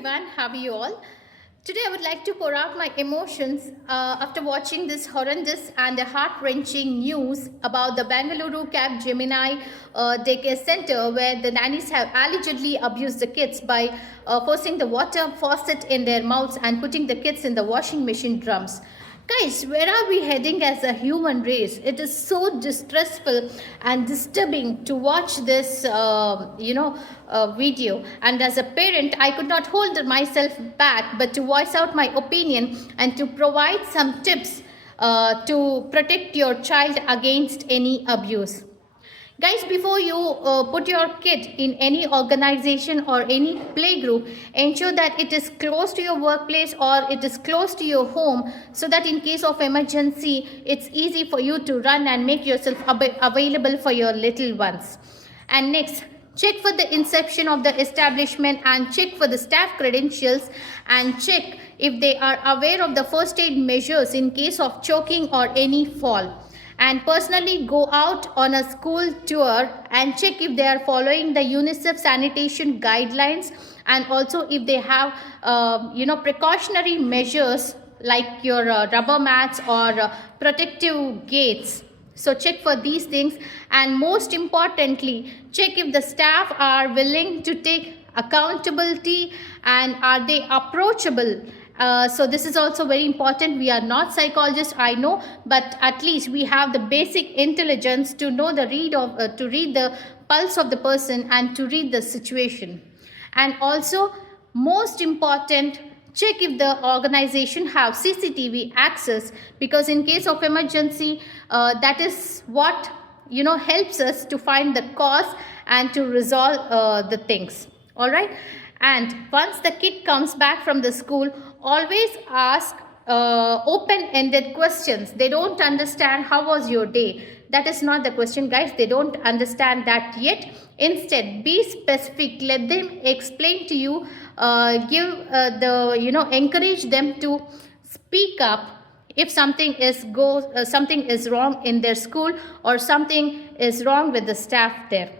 everyone, how are you all? Today I would like to pour out my emotions after watching this horrendous and heart-wrenching news about the Bangalore Cap Gemini daycare center where the nannies have allegedly abused the kids by forcing the water faucet in their mouths and putting the kids in the washing machine drums. Guys, where are we heading as a human race? It is so distressful and disturbing to watch this, video. And as a parent, I could not hold myself back, but to voice out my opinion and to provide some tips to protect your child against any abuse. Guys, before you put your kid in any organization or any play group, ensure that it is close to your workplace or it is close to your home so that in case of emergency, it's easy for you to run and make yourself available for your little ones. And next, check for the inception of the establishment and check for the staff credentials and check if they are aware of the first aid measures in case of choking or any fall. And personally go out on a school tour and check if they are following the UNICEF sanitation guidelines and also if they have precautionary measures like your rubber mats or protective gates. So check for these things, and most importantly check if the staff are willing to take accountability and are they approachable. So this is also very important. We are not psychologists, I know, but at least we have the basic intelligence to know the to read the pulse of the person and to read the situation. And also, most important, check if the organization have CCTV access, because in case of emergency, that is what helps us to find the cause and to resolve the things. All right. And once the kid comes back from the school, always ask open-ended questions. They don't understand how was your day. That is not the question, guys. They don't understand that yet. Instead, be specific. Let them explain to you. Encourage them to speak up if something is wrong in their school or something is wrong with the staff there.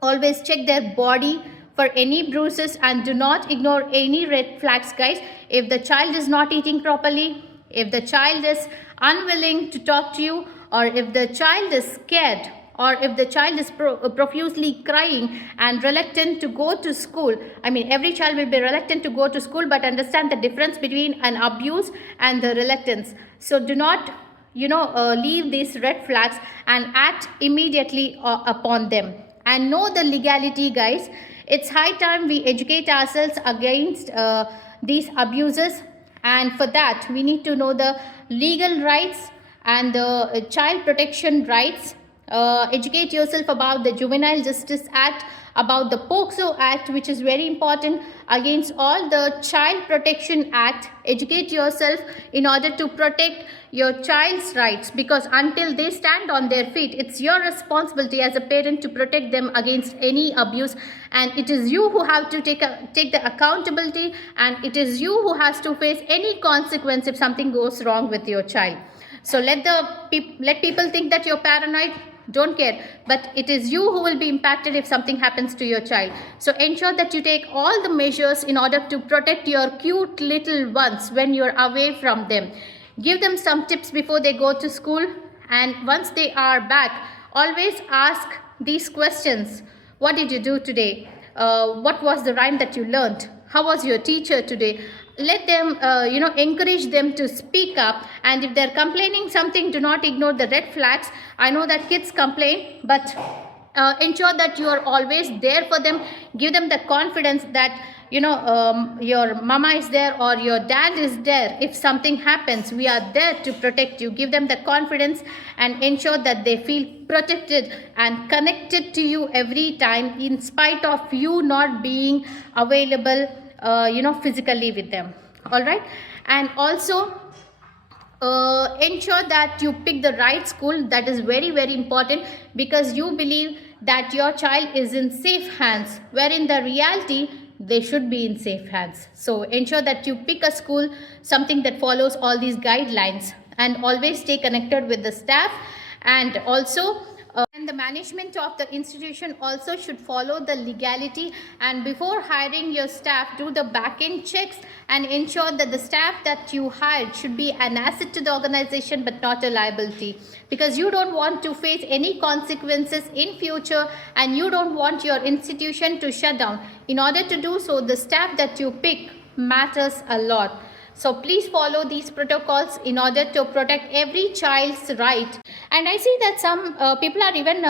Always check their body for any bruises and do not ignore any red flags, guys. If the child is not eating properly, if the child is unwilling to talk to you, or if the child is scared, or if the child is profusely crying and reluctant to go to school. I mean, every child will be reluctant to go to school, but understand the difference between an abuse and the reluctance. So do not leave these red flags and act immediately upon them. And know the legality, guys. It's high time we educate ourselves against these abuses, and for that we need to know the legal rights and the child protection rights. Educate yourself about the Juvenile Justice Act, about the POCSO Act, which is very important, against all the Child Protection Act. Educate yourself in order to protect your child's rights, because until they stand on their feet, it's your responsibility as a parent to protect them against any abuse, and it is you who have to take the accountability, and it is you who has to face any consequence if something goes wrong with your child. So let people think that you're paranoid. Don't care, but it is you who will be impacted if something happens to your child. So ensure that you take all the measures in order to protect your cute little ones when you're away from them. Give them some tips before they go to school, and once they are back, always ask these questions. What did you do today? What was the rhyme that you learned? How was your teacher today? Let them, encourage them to speak up. And if they're complaining something, do not ignore the red flags. I know that kids complain, but ensure that you are always there for them. Give them the confidence that, your mama is there or your dad is there. If something happens, we are there to protect you. Give them the confidence and ensure that they feel protected and connected to you every time, in spite of you not being available physically with them. All right. And also ensure that you pick the right school. That is very, very important, because you believe that your child is in safe hands, where in the reality they should be in safe hands. So ensure that you pick a school, something that follows all these guidelines, and always stay connected with the staff. And also And the management of the institution also should follow the legality, and before hiring your staff, do the back-end checks and ensure that the staff that you hired should be an asset to the organization but not a liability, because you don't want to face any consequences in future and you don't want your institution to shut down. In order to do so, the staff that you pick matters a lot. So please follow these protocols in order to protect every child's right. And I see that some people are even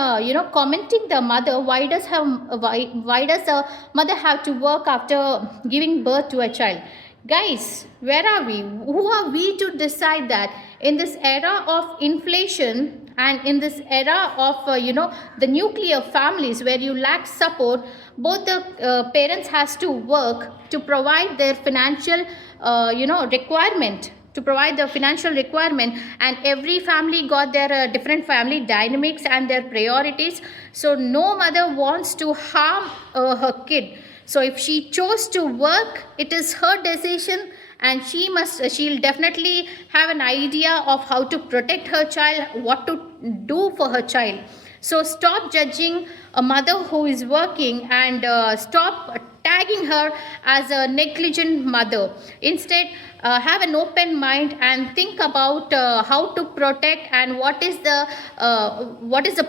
commenting the mother, why does a mother have to work after giving birth to a child? Guys, where are we? Who are we to decide that? In this era of inflation and in this era of the nuclear families where you lack support, both the parents has to work to provide their financial requirement, to provide the financial requirement, and every family got their different family dynamics and their priorities. So no mother wants to harm her kid. So if she chose to work, it is her decision, and she'll definitely have an idea of how to protect her child, what to do for her child. So stop judging a mother who is working, and stop tagging her as a negligent mother. Instead, have an open mind and think about how to protect, and what is the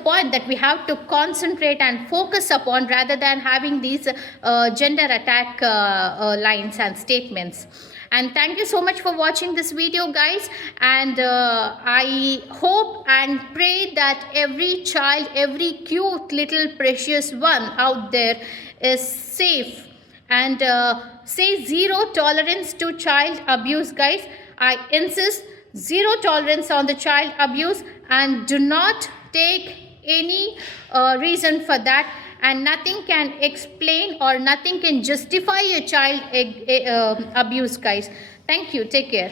point that we have to concentrate and focus upon, rather than having these gender attack lines and statements. And thank you so much for watching this video, guys, and I hope and pray that every child, every cute little precious one out there is safe. And say zero tolerance to child abuse, guys. I insist, zero tolerance on the child abuse, and do not take any reason for that, and nothing can explain or nothing can justify a child abuse, guys. Thank you. Take care.